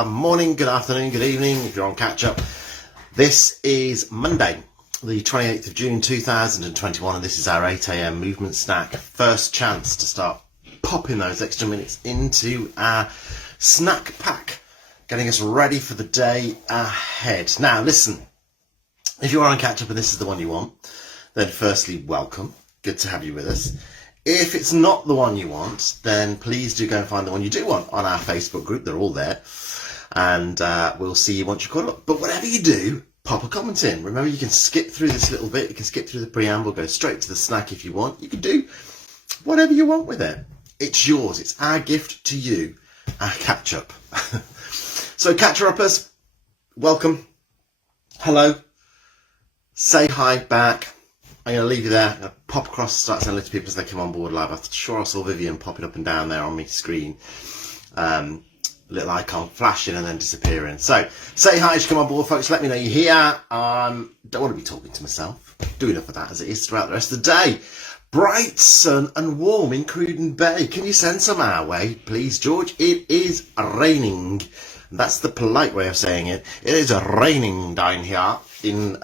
Morning, good afternoon, good evening, if you're on catch-up. This is Monday, the 28th of June 2021, and this is our 8 a.m. movement snack. First chance to start popping those extra minutes into our snack pack, getting us ready for the day ahead. Now, listen, if you are on catch-up and this is the one you want, then firstly, welcome. Good to have you with us. If it's not the one you want, then please do go and find the one you do want on our Facebook group. They're all there. And we'll see you once you call up. But whatever you do, pop a comment in. Remember, you can skip through this little bit. You can skip through the preamble, go straight to the snack if you want. You can do whatever you want with it. It's yours. It's our gift to you, our catch-up. So catch-uppers, welcome. Hello. Say hi back. I'm going to leave you there. I'm going to pop across, start saying hello to people as they come on board live. I'm sure I saw Vivian popping up and down there on my screen. Little icon flashing and then disappearing. So say hi as you come on board, folks. Let me know you're here. Don't want to be talking to myself. Do enough of that as it is throughout the rest of the day. Bright sun and warm in Cruden Bay. Can you send some our way, please, George? It is raining. That's the polite way of saying it. It is raining down here in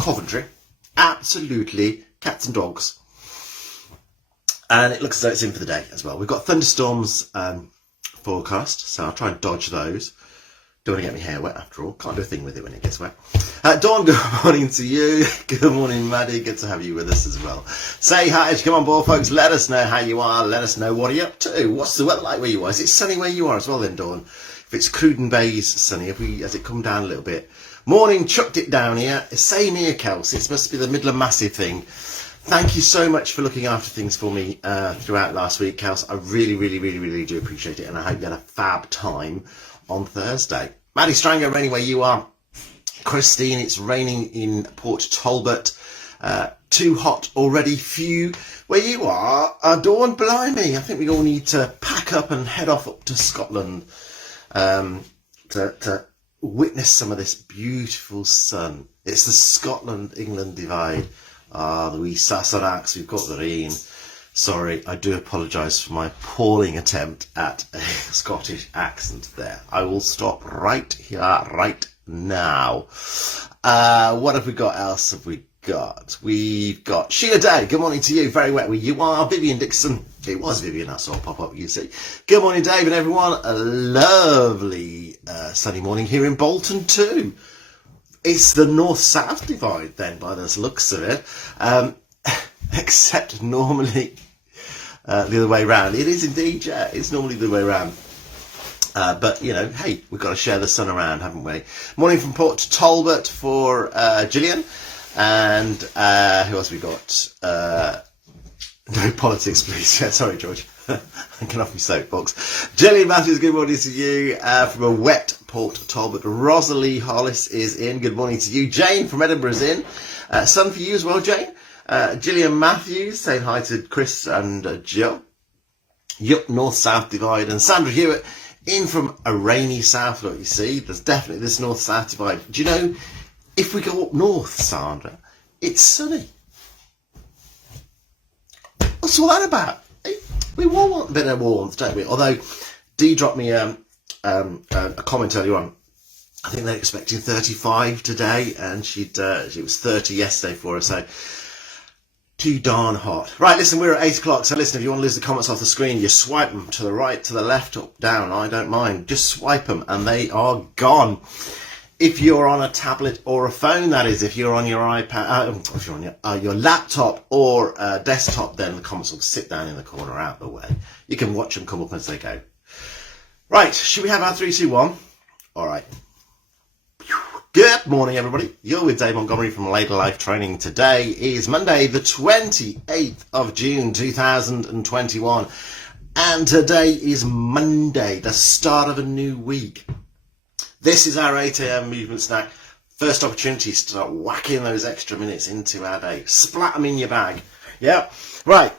Coventry. Absolutely cats and dogs. And it looks as though it's in for the day as well. We've got thunderstorms forecast, so I'll try and dodge those. Don't want to get my hair wet after all. Can't do a thing with it when it gets wet. Dawn, good morning to you. Good morning, Maddie. Good to have you with us as well. Say hi as you come on board, folks. Let us know how you are. Let us know what are you up to. What's the weather like where you are? Is it sunny where you are as well then, Dawn? If it's Cruden Bay's sunny, has it come down a little bit? Morning, chucked it down here. Same here, Kels. It must be the Midland Massive thing. Thank you so much for looking after things for me throughout last week, Kels. I really do appreciate it, and I hope you had a fab time on Thursday. Maddie Stranger, raining where you are. Christine, it's raining in Port Talbot. Too hot already. Few where you are. Dawn, blimey, I think we all need to pack up and head off up to Scotland to witness some of this beautiful sun. It's the Scotland-England divide. The wee Sassenachs, we've got the rain. Sorry, I do apologise for my appalling attempt at a Scottish accent there. I will stop right here, right now. What have we got else? We've got Sheila Day. Good morning to you. Very wet where you are. Vivian Dixon. It was Vivian I saw pop up, you see. Good morning, David, everyone. A lovely sunny morning here in Bolton too. It's the north-south divide then, by the looks of it, except normally the other way around. It is indeed, yeah, it's normally the way around. But, you know, hey, we've got to share the sun around, haven't we? Morning from Port Talbot for Gillian. And who else we got? No politics, please. Yeah, sorry, George. I can off my soapbox. Gillian Matthews, good morning to you from a wet Port Talbot. Rosalie Hollis is in. Good morning to you. Jane from Edinburgh is in. Sun for you as well, Jane. Gillian Matthews saying hi to Chris and Joe. Yup, north-south divide. And Sandra Hewitt in from a rainy south. Look, you see, there's definitely this north-south divide. Do you know, if we go up north, Sandra, it's sunny. What's all that about? We all want a bit of warmth, don't we? Although Dee dropped me a comment earlier on. I think they're expecting 35 today, and it was 30 yesterday for her, so too darn hot. Right, listen, we're at 8 o'clock, so listen, if you want to lose the comments off the screen, you swipe them to the right, to the left, up, down, I don't mind. Just swipe them, and they are gone. If you're on a tablet or a phone, that is, if you're on your iPad, if you're on your laptop or desktop, then the comments will sit down in the corner out the way. You can watch them come up as they go. Right, should we have our 3, 2, 1? All right. Good morning, everybody. You're with Dave Montgomery from Later Life Training. Today is Monday, the 28th of June, 2021. And today is Monday, the start of a new week. This is our 8 a.m. movement snack. First opportunity to start whacking those extra minutes into our day. Splat them in your bag. Yeah? Right.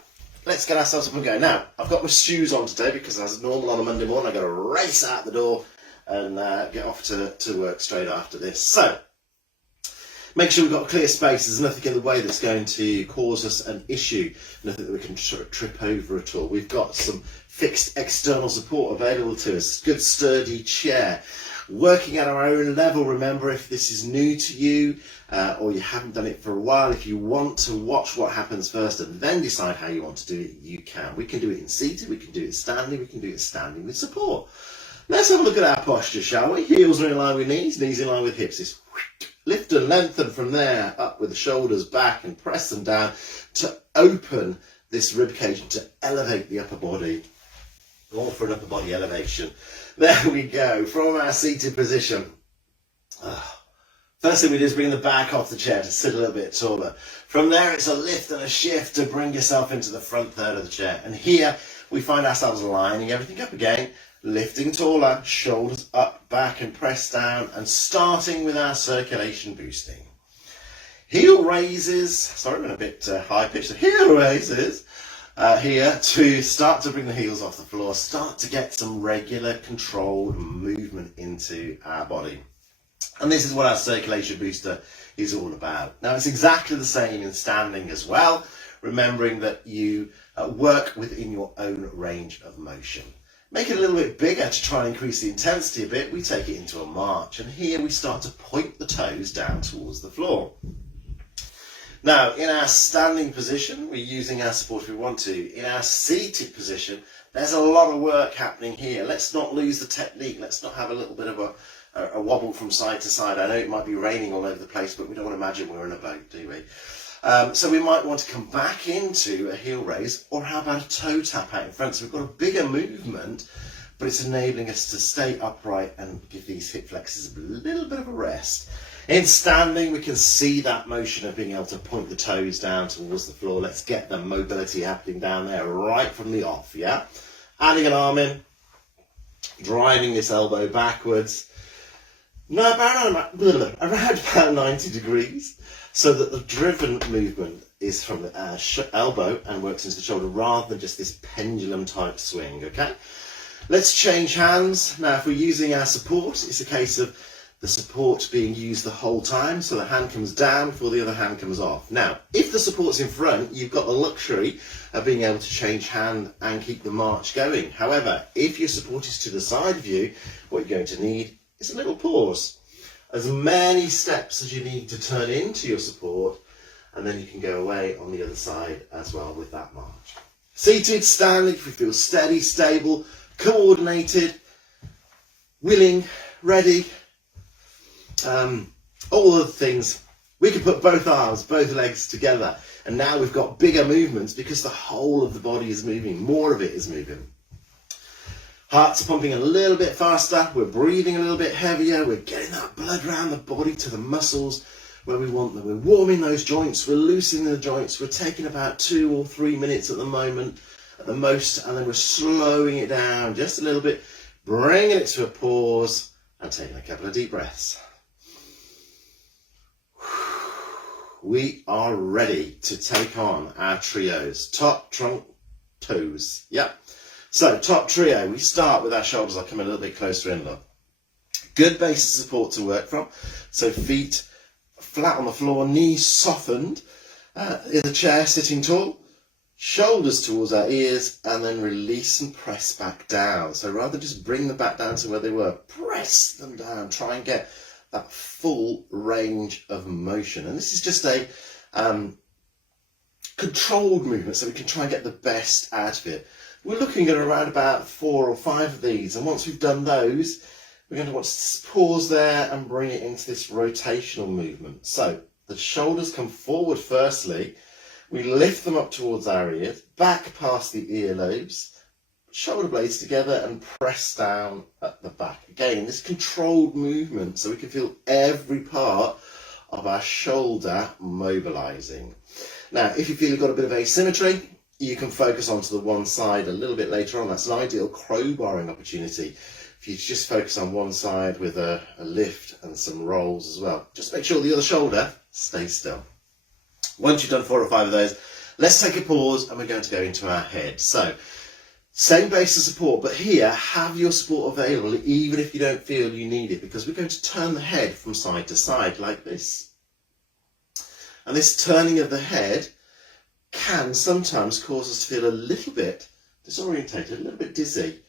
Let's get ourselves up and go. Now, I've got my shoes on today because as normal on a Monday morning, I've got to race out the door and get off to work straight after this. So, Make sure we've got clear space. There's nothing in the way that's going to cause us an issue. Nothing that we can sort of trip over at all. We've got some fixed external support available to us. Good sturdy chair. Working at our own level. Remember, if this is new to you or you haven't done it for a while, if you want to watch what happens first and then decide how you want to do it, you can. We can do it in seated, we can do it standing, we can do it standing with support. Let's have a look at our posture, shall we? Heels are in line with knees, knees in line with hips. It's lift and lengthen from there, up with the shoulders back and press them down to open this rib cage and to elevate the upper body. All for an upper body elevation. There we go, from our seated position. First thing we do is bring the back off the chair to sit a little bit taller. From there, it's a lift and a shift to bring yourself into the front third of the chair. And here, we find ourselves lining everything up again, lifting taller, shoulders up, back and press down, and starting with our circulation boosting. Heel raises, sorry, I'm a bit high pitched, heel raises here to start to bring the heels off the floor, start to get some regular controlled movement into our body. And this is what our circulation booster is all about. Now, it's exactly the same in standing as well, remembering that you work within your own range of motion. Make it a little bit bigger to try and increase the intensity a bit. We take it into a march, and here we start to point the toes down towards the floor. Now, in our standing position, we're using our support if we want to. In our seated position, there's a lot of work happening here. Let's not lose the technique. Let's not have a little bit of a wobble from side to side. I know it might be raining all over the place, but we don't want to imagine we're in a boat, do we? So we might want to come back into a heel raise, or how about a toe tap out in front? So we've got a bigger movement, but it's enabling us to stay upright and give these hip flexors a little bit of a rest. In standing, we can see that motion of being able to point the toes down towards the floor. Let's get the mobility happening down there right from the off, yeah? Adding an arm in, driving this elbow backwards. No, around about 90 degrees, so that the driven movement is from the elbow and works into the shoulder rather than just this pendulum type swing, okay? Let's change hands. Now, if we're using our support, it's a case of the support being used the whole time, so the hand comes down before the other hand comes off. Now, if the support's in front, you've got the luxury of being able to change hand and keep the march going. However, if your support is to the side of you, what you're going to need is a little pause. As many steps as you need to turn into your support, and then you can go away on the other side as well with that march. Seated, standing, if you feel steady, stable, coordinated, willing, ready, all of the things. We can put both arms, both legs together, and now we've got bigger movements because the whole of the body is moving, more of it is moving. Heart's pumping a little bit faster, we're breathing a little bit heavier, we're getting that blood around the body to the muscles where we want them. We're warming those joints, we're loosening the joints, we're taking about 2 or 3 minutes at the moment, at the most, and then we're slowing it down just a little bit, bringing it to a pause, and taking a couple of deep breaths. We are ready to take on our trios, top, trunk, toes. Yep. So top trio, we start with our shoulders. I'll come a little bit closer in, look. Good base of support to work from. So feet flat on the floor, knees softened in the chair, sitting tall. Shoulders towards our ears, and then release and press back down. So rather just bring them back down to where they were, press them down, try and get that full range of motion. And this is just a controlled movement, so we can try and get the best out of it. We're looking at around about 4 or 5 of these, and once we've done those, we're going to want to pause there and bring it into this rotational movement. So the shoulders come forward firstly, we lift them up towards our ears, back past the earlobes, shoulder blades together and press down at the back. Again, this controlled movement, so we can feel every part of our shoulder mobilizing. Now, if you feel you've got a bit of asymmetry, you can focus onto the one side a little bit later on. That's an ideal crowbarring opportunity. If you just focus on one side with a lift and some rolls as well. Just make sure the other shoulder stays still. Once you've done 4 or 5 of those, let's take a pause and we're going to go into our head. So, same base of support, but here, have your support available even if you don't feel you need it, because we're going to turn the head from side to side like this. And this turning of the head can sometimes cause us to feel a little bit disorientated, a little bit dizzy.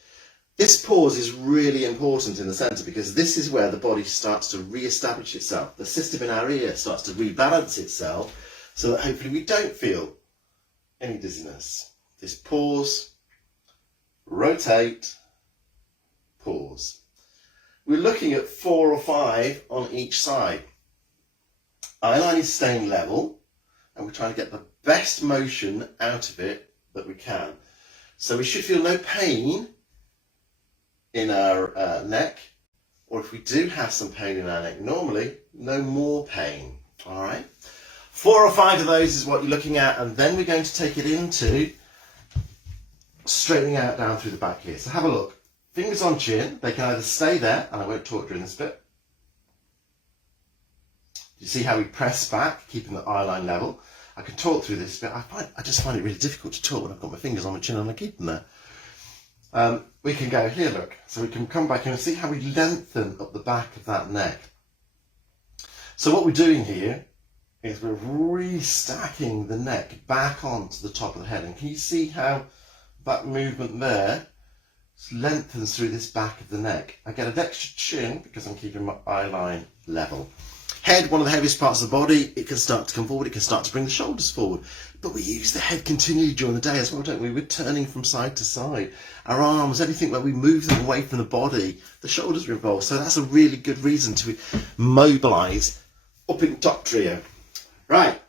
This pause is really important in the centre because this is where the body starts to re-establish itself. The system in our ear starts to rebalance itself so that hopefully we don't feel any dizziness. This pause, rotate, pause. We're looking at 4 or 5 on each side. Eyeline is staying level and we're trying to get the best motion out of it that we can. So we should feel no pain in our neck, or if we do have some pain in our neck, normally no more pain. All right, 4 or 5 of those is what you're looking at, and then we're going to take it into straightening out down through the back here. So have a look. Fingers on chin, they can either stay there, and I won't talk during this bit. You see how we press back, keeping the eyeline level. I can talk through this bit. I just find it really difficult to talk when I've got my fingers on my chin and I keep them there. We can go here, look. So we can come back here and see how we lengthen up the back of that neck. So what we're doing here is we're restacking the neck back onto the top of the head. And can you see how that movement there lengthens through this back of the neck? I get an extra chin because I'm keeping my eyeline level. Head, one of the heaviest parts of the body, it can start to come forward, it can start to bring the shoulders forward. But we use the head continually during the day as well, don't we? We're turning from side to side. Our arms, anything where we move them away from the body, the shoulders are involved. So that's a really good reason to mobilise up in top trio. Right,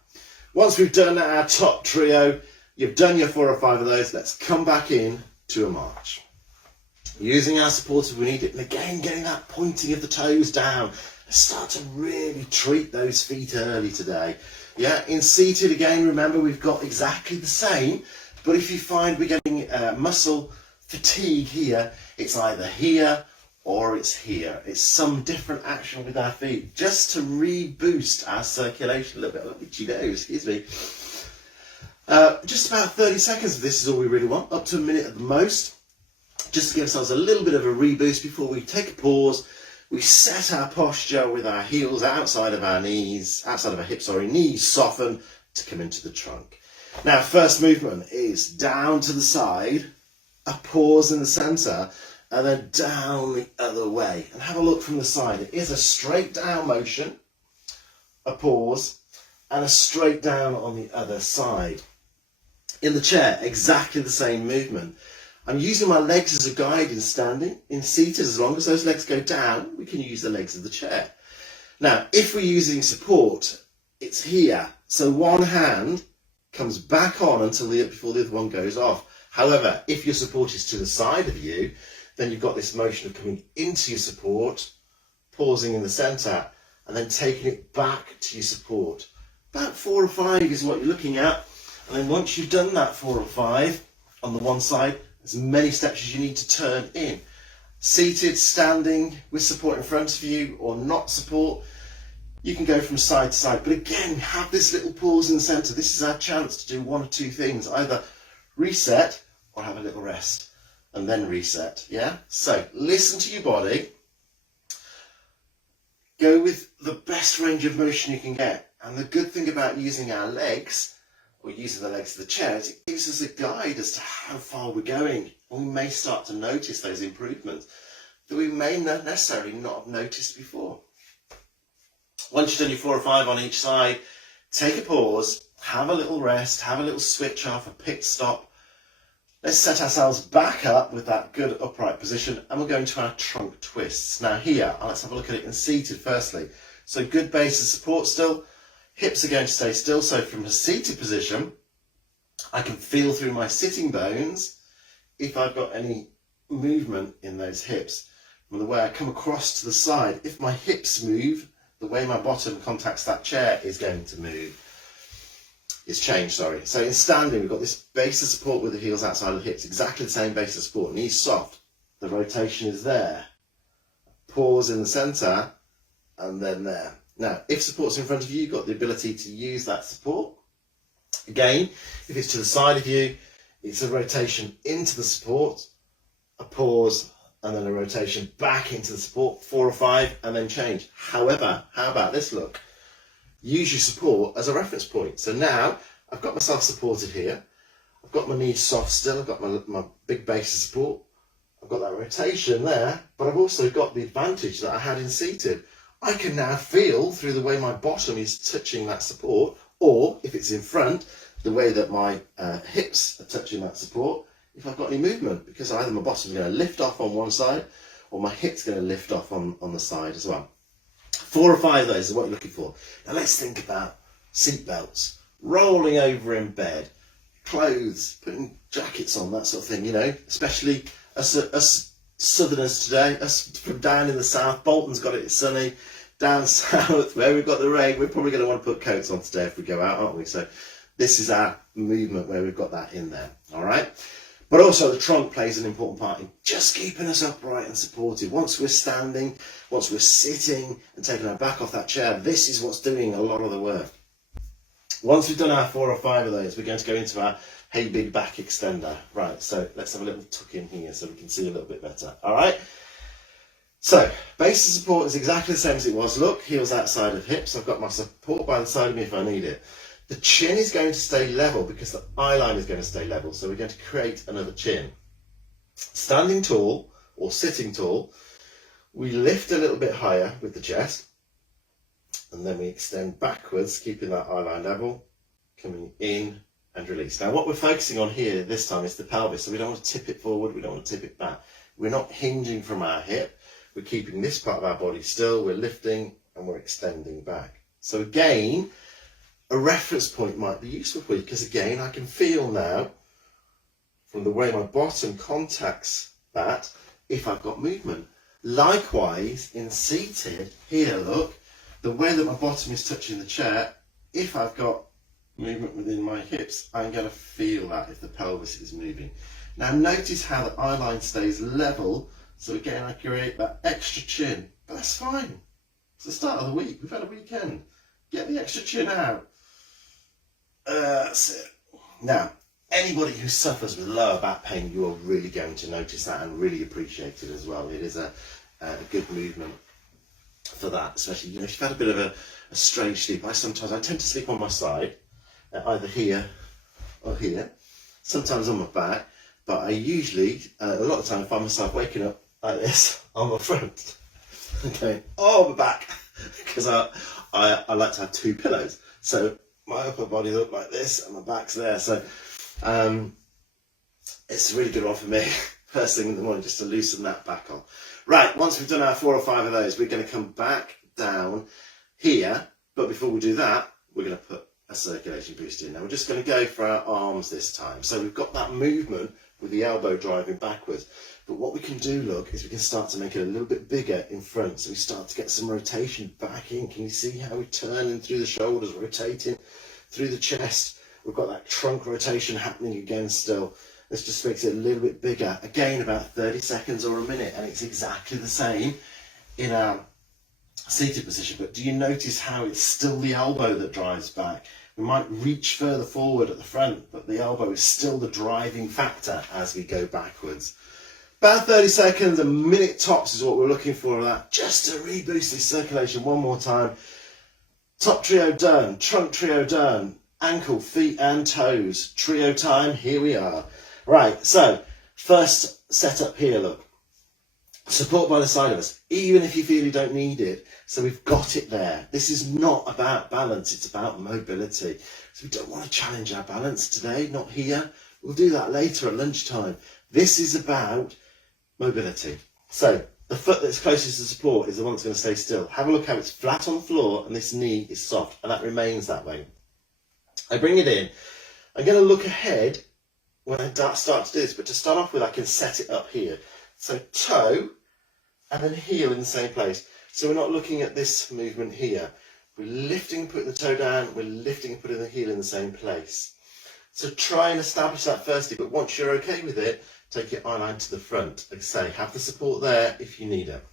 once we've done our top trio, you've done your 4 or 5 of those, let's come back in to a march. Using our supports if we need it, and again, getting that pointing of the toes down. Start to really treat those feet early today. Yeah, in seated again, remember we've got exactly the same, but if you find we're getting muscle fatigue here, it's either here or it's here. It's some different action with our feet just to reboost our circulation a little bit. Itchy nose, excuse me. Just about 30 seconds of this is all we really want, up to a minute at the most, just to give ourselves a little bit of a reboost before we take a pause. We set our posture with our heels outside of our knees, outside of our hips, knees soften to come into the trunk. Now, first movement is down to the side, a pause in the centre, and then down the other way. And have a look from the side. It is a straight down motion, a pause, and a straight down on the other side. In the chair, exactly the same movement. I'm using my legs as a guide in standing. In seated, as long as those legs go down, we can use the legs of the chair. Now, if we're using support, it's here. So one hand comes back on until before the other one goes off. However, if your support is to the side of you, then you've got this motion of coming into your support, pausing in the centre, and then taking it back to your support. About 4 or 5 is what you're looking at. And then once you've done that 4 or 5 on the one side, as many steps as you need to turn in. Seated, standing, with support in front of you or not support, you can go from side to side. But again, have this little pause in the centre. This is our chance to do 1 or 2 things, either reset or have a little rest and then reset. Yeah? So listen to your body. Go with the best range of motion you can get. And the good thing about using our legs or using the legs of the chair, it gives us a guide as to how far we're going. And we may start to notice those improvements that we may not necessarily not have noticed before. Once you've done your 4 or 5 on each side, take a pause, have a little rest, have a little switch off, a pit stop. Let's set ourselves back up with that good upright position, and we'll go into our trunk twists. Now here, let's have a look at it in seated firstly. So good base of support still. Hips are going to stay still, so from a seated position, I can feel through my sitting bones if I've got any movement in those hips. From the way I come across to the side, if my hips move, the way my bottom contacts that chair is going to move. It's changed, sorry. So in standing, we've got this base of support with the heels outside of the hips, exactly the same base of support, knees soft. The rotation is there. Pause in the centre, and then there. Now, if support's in front of you, you've got the ability to use that support. Again, if it's to the side of you, it's a rotation into the support, a pause, and then a rotation back into the support, 4 or 5, and then change. However, how about this look? use your support as a reference point. So now I've got myself supported here. I've got my knees soft still. I've got my big base of support. I've got that rotation there, but I've also got the advantage that I had in seated. I can now feel through the way my bottom is touching that support, or if it's in front, the way that my hips are touching that support, if I've got any movement, because either my bottom's going to lift off on one side or my hip's going to lift off on the side as well. 4 or 5 of those is what you're looking for. Now let's think about seat belts, rolling over in bed, clothes, putting jackets on, that sort of thing, you know, especially us southerners today, us from down in the south. Bolton's got it sunny. Down south, where we've got the rain, we're probably going to want to put coats on today if we go out, aren't we? So this is our movement where we've got that in there, all right? But also the trunk plays an important part in just keeping us upright and supported. Once we're standing, once we're sitting and taking our back off that chair, this is what's doing a lot of the work. Once we've done our 4 or 5 of those, we're going to go into our Hey Big Back extender. Right, so let's have a little tuck in here so we can see a little bit better, all right? So, base of support is exactly the same as it was. Look, heels outside of hips. I've got my support by the side of me if I need it. The chin is going to stay level because the eye line is going to stay level. So we're going to create another chin. Standing tall or sitting tall, we lift a little bit higher with the chest. And then we extend backwards, keeping that eye line level, coming in and release. Now what we're focusing on here this time is the pelvis. So we don't want to tip it forward, we don't want to tip it back. We're not hinging from our hip. We're keeping this part of our body still, we're lifting and we're extending back. So again, a reference point might be useful for you because again, I can feel now from the way my bottom contacts that if I've got movement. Likewise, in seated, here look, the way that my bottom is touching the chair, if I've got movement within my hips, I'm going to feel that if the pelvis is moving. Now notice how the eye line stays level. So again, I create that extra chin, but that's fine. It's the start of the week. We've had a weekend. Get the extra chin out. That's it. Now, anybody who suffers with lower back pain, you are really going to notice that and really appreciate it as well. It is a good movement for that, especially, you know, if you've had a bit of a strange sleep. I tend to sleep on my side, either here or here, sometimes on my back, but I usually, a lot of the time, find myself waking up like this on my front, okay, on my back, because I like to have 2 pillows. So my upper body look like this and my back's there. So it's a really good one for me, first thing in the morning, just to loosen that back on. Right, once we've done our 4 or 5 of those, we're going to come back down here. But before we do that, we're going to put a circulation boost in. Now we're just going to go for our arms this time. So we've got that movement with the elbow driving backwards. But what we can do, look, is we can start to make it a little bit bigger in front. So we start to get some rotation back in. Can you see how we're turning through the shoulders, rotating through the chest? We've got that trunk rotation happening again still. This just makes it a little bit bigger. Again, about 30 seconds or a minute. And it's exactly the same in our seated position. But do you notice how it's still the elbow that drives back? We might reach further forward at the front, but the elbow is still the driving factor as we go backwards. About 30 seconds, a minute tops is what we're looking for that, just to reboost this circulation one more time. Top trio done, trunk trio done, ankle, feet and toes. Trio time, here we are. Right, so first setup here, look. Support by the side of us, even if you feel you don't need it. So we've got it there. This is not about balance, it's about mobility. So we don't want to challenge our balance today, not here. We'll do that later at lunchtime. This is about mobility. So the foot that's closest to support is the one that's going to stay still. Have a look how it's flat on the floor and this knee is soft, and that remains that way. I bring it in. I'm going to look ahead when I start to do this, but to start off with, I can set it up here. So toe and then heel in the same place. So we're not looking at this movement here. We're lifting and putting the toe down, we're lifting and putting the heel in the same place. So try and establish that firstly, but once you're okay with it, take your eye line to the front. Like I say, have the support there if you need it.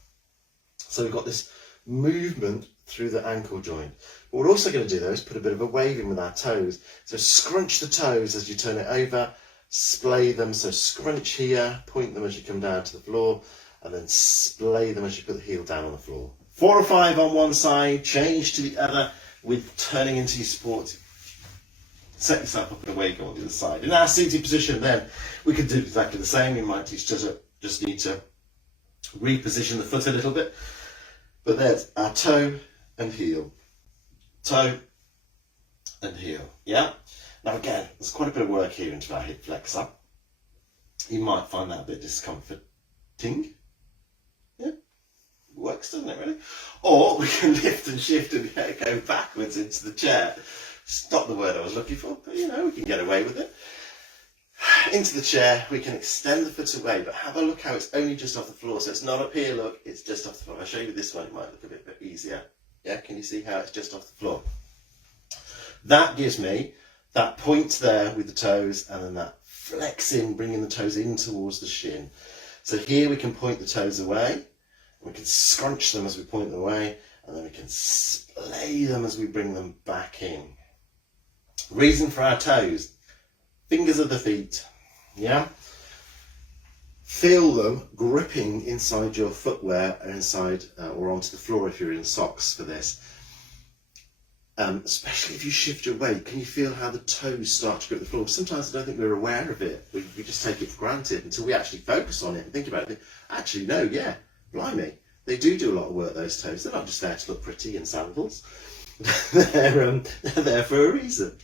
So we've got this movement through the ankle joint. What we're also going to do though is put a bit of a waving with our toes. So scrunch the toes as you turn it over, splay them. So scrunch here, point them as you come down to the floor, and then splay them as you put the heel down on the floor. 4 or 5 on one side, change to the other. with turning into your support. Set yourself up in a way, go on the other side. In our seated position, then we can do exactly the same. We might just need to reposition the foot a little bit. But there's our toe and heel. Toe and heel. Yeah? Now again, there's quite a bit of work here into our hip flexor. You might find that a bit discomforting. Yeah? Works, doesn't it, really? Or we can lift and shift and go backwards into the chair. It's not the word I was looking for, but we can get away with it. Into the chair, we can extend the foot away, but have a look how it's only just off the floor. So it's not up here, look, it's just off the floor. I'll show you this one, it might look a bit easier. Yeah, can you see how it's just off the floor? That gives me that point there with the toes, and then that flexing, bringing the toes in towards the shin. So here we can point the toes away, we can scrunch them as we point them away, and then we can splay them as we bring them back in. Reason for our toes, fingers of the feet, yeah? Feel them gripping inside your footwear or inside or onto the floor if you're in socks for this. Especially if you shift your weight, can you feel how the toes start to grip the floor? Sometimes I don't think we're aware of it. We just take it for granted until we actually focus on it and think about it. Actually, no, yeah, blimey. They do a lot of work, those toes. They're not just there to look pretty in sandals. They're there for a reason.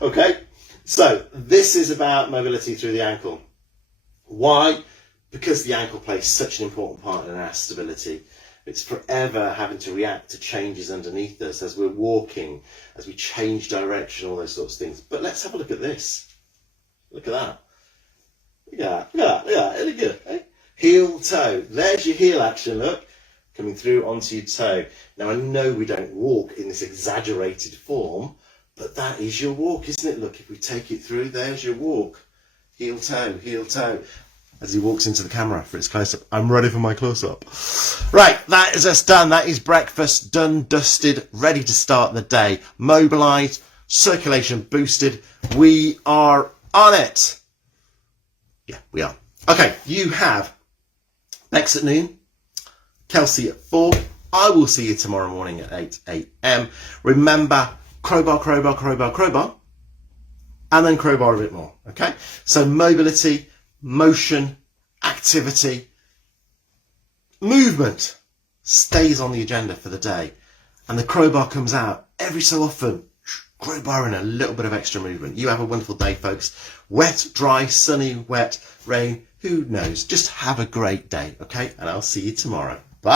Okay, so this is about mobility through the ankle. Why? Because the ankle plays such an important part in our stability. It's forever having to react to changes underneath us as we're walking, as we change direction, all those sorts of things. But let's have a look at this. Look at that. Look at that. Look at that. Look at that. Isn't it good? Eh? Heel, toe. There's your heel action, look. Coming through onto your toe. Now, I know we don't walk in this exaggerated form, but that is your walk, isn't it? Look, if we take it through, there's your walk. Heel, toe, heel, toe. As he walks into the camera for his close-up. I'm ready for my close-up. Right, that is us done. That is breakfast done, dusted, ready to start the day. Mobilised, circulation boosted. We are on it. Yeah, we are. Okay, you have Bex at noon, Kelsey at 4. I will see you tomorrow morning at 8 a.m. Remember, crowbar, crowbar, crowbar, crowbar, and then crowbar a bit more, okay? So mobility, motion, activity, movement stays on the agenda for the day. And the crowbar comes out every so often, crowbar in a little bit of extra movement. You have a wonderful day, folks. Wet, dry, sunny, wet, rain, who knows? Just have a great day, okay? And I'll see you tomorrow. Bye.